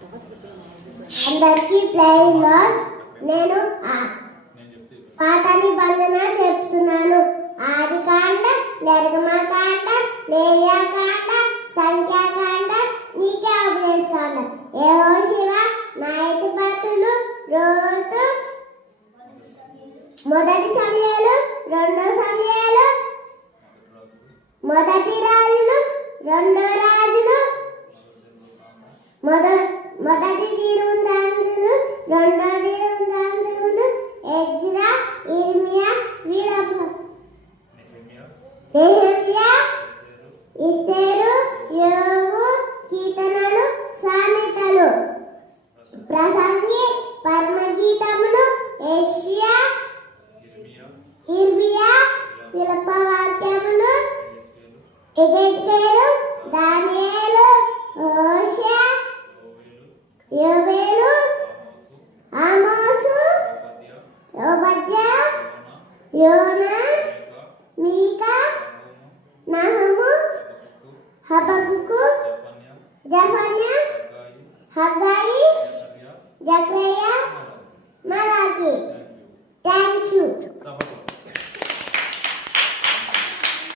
అందరికీ ప్లేలో నేను పాత నిబంధన చెప్తున్నాను. ఆదికాండ, నిర్గమకాండ, లేవ్యకాండ, సంఖ్యాకాండ, నీకే ఉపదేశకాండ, యెహోషువ, న్యాయాధిపతులు, రూతు, మొదటి సమూయేలు, రెండో సమూయేలు, మొదటి రాజులు, రెండో రాజులు, మొదటి దినవృత్తాంతములు, రెండో దినవృత్తాంతములు, ఎజ్రా, ఇర్మియా, నెహెమ్యా, ఎస్తేరు, యోబు, కీర్తనలు, సామెతలు, ప్రసంగి, పరమగీతములు, యెషయా, ఇర్మియా, విలాపవాక్యములు, ఎజెకేలు, దానియేలు, హోషేయ, యోబేలు, ఆమోసు, ఓబద్యా, యోనా, మీకా, నహము, హబక్కుకు, జెఫన్యా, హగ్గాయి, జకర్యా,